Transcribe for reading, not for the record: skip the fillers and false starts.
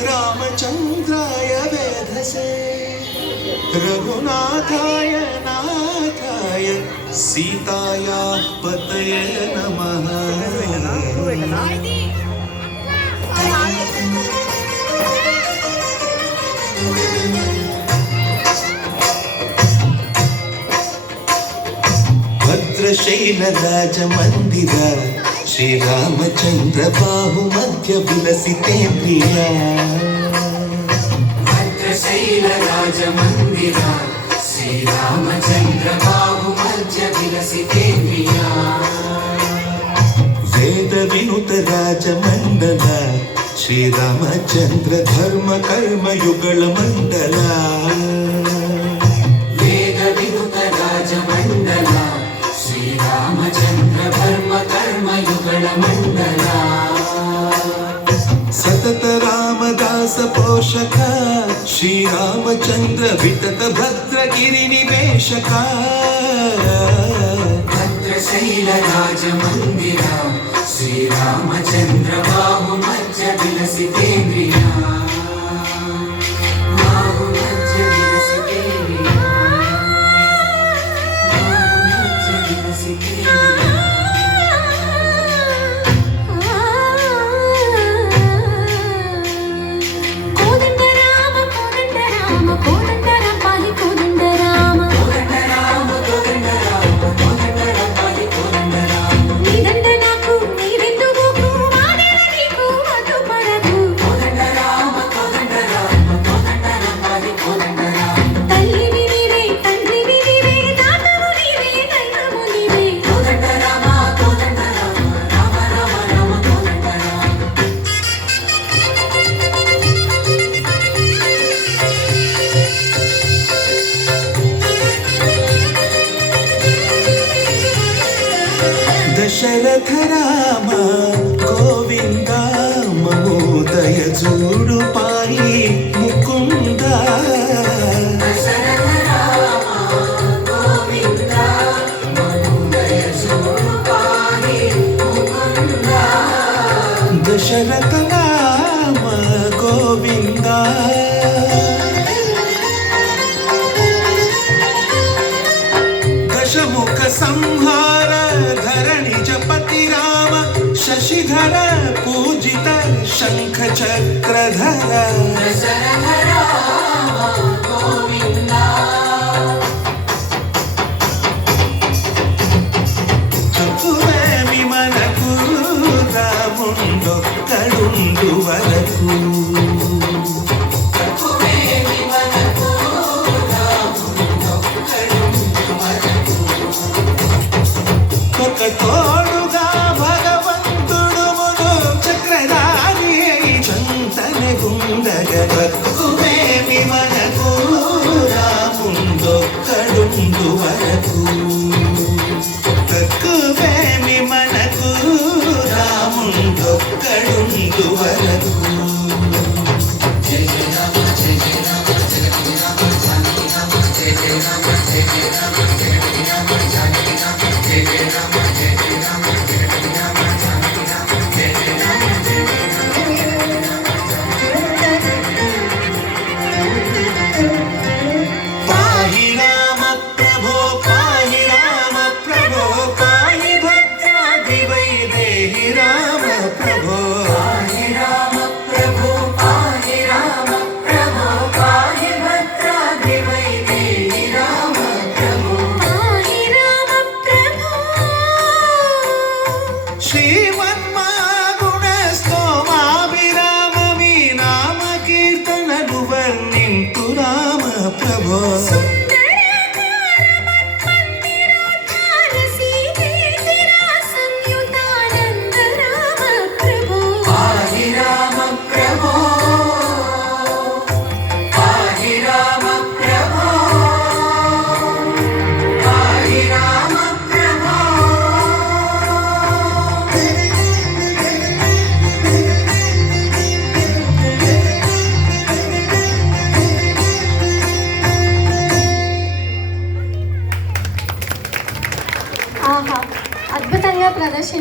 रामचन्द्राय वेधसे रघुनाथाय नाथाय सीताया पतये नमः। भद्रशैलराजमन्दिर श्रीरामचन्द्र बाहुमध्य विलसितेन्द्रिया। भद्रशैलराजमन्दिर श्रीरामचन्द्र बाहुमध्य विलसितेन्द्रिया। वेद विनुत राजमण्डल श्रीरामचन्द्र धर्म कर्म युगल मण्डल। वेद विनुत राजमण्डल श्रीरामचन्द्र धर्म कर्म युगल मण्डल। सतत रामदास पोषक श्रीरामचन्द्र वितत भद्रगिरि निवेशक। भद्रशैलराजमन्दिर श्रीरामचन्द्र बाहुमध्य विलसितेन्द्रिया। बाहुमध्य विलसितेन्द्रिया। बाहुमध्य विलसितेन्द्रिया। दशरथ राम गोविंद ममोदय जूडु पाई मुकुंद। दशरथ राम गोविंद ममोदय जूडु पाई मुकुंद। दशरथ राम गोविंद दशमुख संहार धरणि जपति राम शशिधर पूजित शंख चक्रधर। दशरथ राम गोविंद चतुरेमि मनकु रामुंडो कड़ुंडु वरकु। తోడుగా భగవంతుడు చక్రధారి చంతన గుండగ